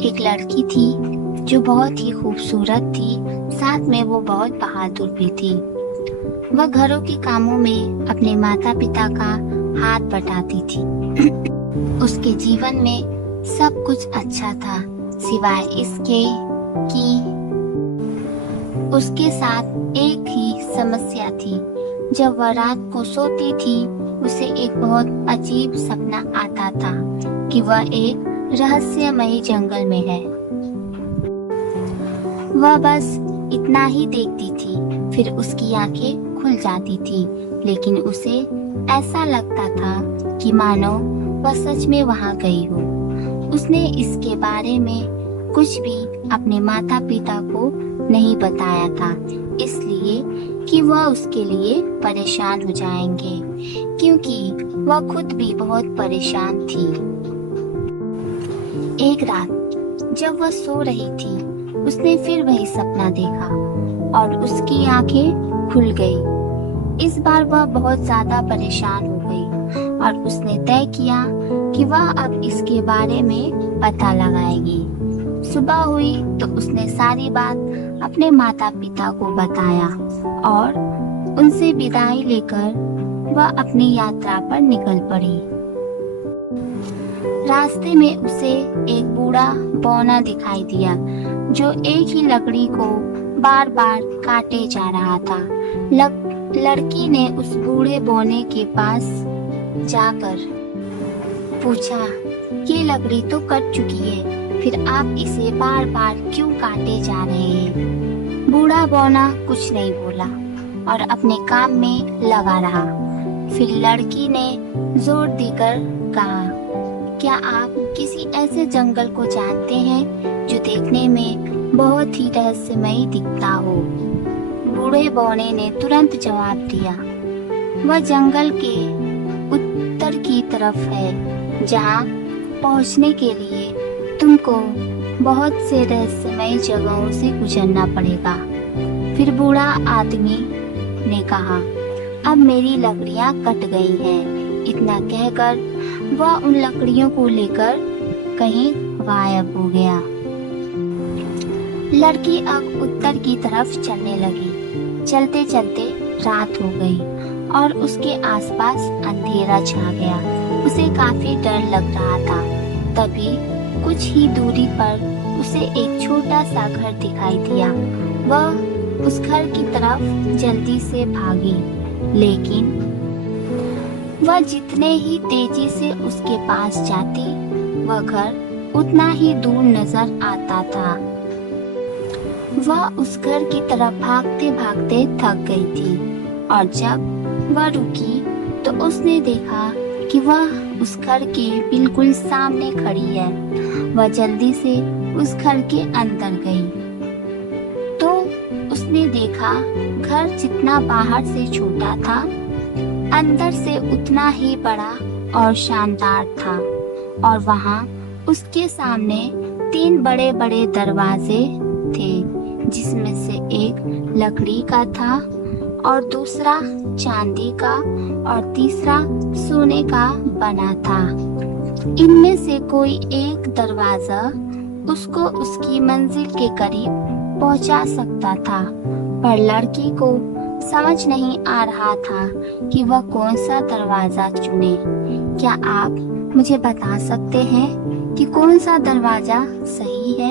एक लड़की थी जो बहुत ही खूबसूरत थी, साथ में वो बहुत बहादुर भी थी। वह घरों के कामों में अपने माता पिता का हाथ बटाती थी। उसके जीवन में सब कुछ अच्छा था, सिवाय इसके कि उसके साथ एक ही समस्या थी। जब वह रात को सोती थी, उसे एक बहुत अजीब सपना आता था कि वह एक रहस्यमयी जंगल में है। वह बस इतना ही देखती थी, फिर उसकी आंखें खुल जाती थी, लेकिन उसे ऐसा लगता था कि मानो वह सच में वहां गई हो। उसने इसके बारे में कुछ भी अपने माता पिता को नहीं बताया था, इसलिए कि वह उसके लिए परेशान हो जाएंगे, क्योंकि वह खुद भी बहुत परेशान थी। एक रात जब वह सो रही थी, उसने फिर वही सपना देखा और उसकी आंखें खुल गई। इस बार वह बहुत ज्यादा परेशान हो गई और उसने तय किया कि वह अब इसके बारे में पता लगाएगी। सुबह हुई तो उसने सारी बात अपने माता पिता को बताया और उनसे विदाई लेकर वह अपनी यात्रा पर निकल पड़ी। रास्ते में उसे एक बूढ़ा बौना दिखाई दिया जो एक ही लकड़ी को बार बार काटे जा रहा था। लड़की ने उस बूढ़े बौने के पास जाकर पूछा, ये लकड़ी तो कट चुकी है, फिर आप इसे बार बार क्यों काटे जा रहे हैं? बूढ़ा बौना कुछ नहीं बोला और अपने काम में लगा रहा। फिर लड़की ने जोर देकर कहा, क्या आप किसी ऐसे जंगल को जानते हैं जो देखने में बहुत ही रहस्यमयी दिखता हो? बूढ़े बौने ने तुरंत जवाब दिया, वह जंगल के उत्तर की तरफ है, जहाँ पहुँचने के लिए तुमको बहुत से रहस्यमयी जगहों से गुजरना पड़ेगा। फिर बूढ़ा आदमी ने कहा, अब मेरी लकड़ियाँ कट गई हैं। इतना कहकर वह उन लकड़ियों को लेकर कहीं गायब हो गया। लड़की अब उत्तर की तरफ चलने लगी। चलते चलते रात हो गई और उसके आसपास अंधेरा छा गया। उसे काफी डर लग रहा था। तभी कुछ ही दूरी पर उसे एक छोटा सा घर दिखाई दिया। वह उस घर की तरफ जल्दी से भागी, लेकिन वह जितने ही तेजी से उसके पास जाती, वह घर उतना ही दूर नजर आता था। वह उस घर की तरफ भागते भागते थक गई थी और जब वह रुकी तो उसने देखा कि वह उस घर के बिल्कुल सामने खड़ी है। वह जल्दी से उस घर के अंदर गई तो उसने देखा घर जितना बाहर से छोटा था, अंदर से उतना ही बड़ा और शानदार था। और वहाँ उसके सामने 3 बड़े बड़े दरवाजे थे, जिसमें से एक लकड़ी का था और दूसरा चांदी का और तीसरा सोने का बना था। इनमें से कोई एक दरवाजा उसको उसकी मंजिल के करीब पहुंचा सकता था, पर लड़की को समझ नहीं आ रहा था कि वह कौन सा दरवाजा चुने। क्या आप मुझे बता सकते हैं कि कौन सा दरवाजा सही है?